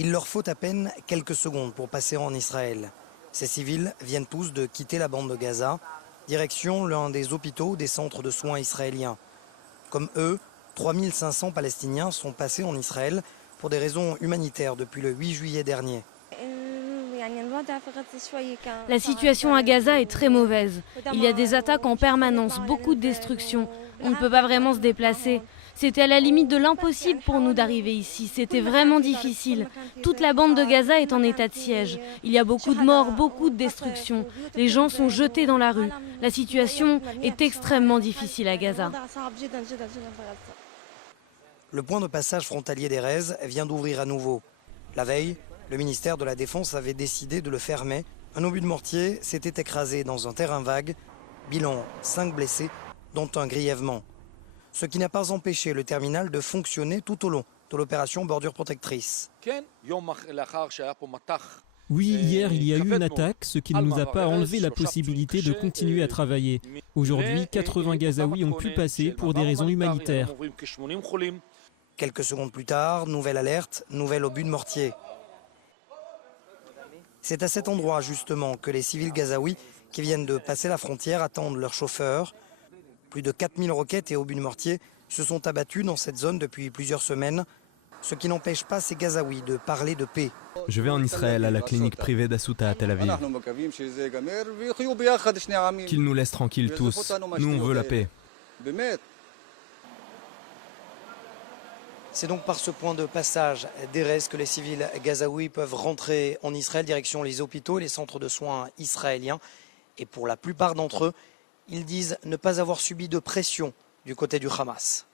Il leur faut à peine quelques secondes pour passer en Israël. Ces civils viennent tous de quitter la bande de Gaza, direction l'un des hôpitaux des centres de soins israéliens. Comme eux, 3500 Palestiniens sont passés en Israël pour des raisons humanitaires depuis le 8 juillet dernier. La situation à Gaza est très mauvaise. Il y a des attaques en permanence, beaucoup de destruction. On ne peut pas vraiment se déplacer. C'était à la limite de l'impossible pour nous d'arriver ici. C'était vraiment difficile. Toute la bande de Gaza est en état de siège. Il y a beaucoup de morts, beaucoup de destruction. Les gens sont jetés dans la rue. La situation est extrêmement difficile à Gaza. Le point de passage frontalier d'Erez vient d'ouvrir à nouveau. La veille, le ministère de la Défense avait décidé de le fermer. Un obus de mortier s'était écrasé dans un terrain vague. Bilan, 5 blessés, dont un grièvement. Ce qui n'a pas empêché le terminal de fonctionner tout au long de l'opération Bordure Protectrice. Oui, hier, il y a eu une attaque, ce qui ne nous a pas enlevé la possibilité de continuer à travailler. Aujourd'hui, 80 Gazaouis ont pu passer pour des raisons humanitaires. Quelques secondes plus tard, nouvelle alerte, nouvel obus de mortier. C'est à cet endroit, justement, que les civils gazaouis qui viennent de passer la frontière attendent leur chauffeur. Plus de 4000 roquettes et obus de mortier se sont abattus dans cette zone depuis plusieurs semaines, ce qui n'empêche pas ces Gazaouis de parler de paix. Je vais en Israël à la clinique privée d'Asuta à Tel Aviv. Qu'ils nous laissent tranquilles tous. Nous, on veut la paix. C'est donc par ce point de passage d'Erez que les civils gazaouis peuvent rentrer en Israël, direction les hôpitaux et les centres de soins israéliens. Et pour la plupart d'entre eux, ils disent ne pas avoir subi de pression du côté du Hamas.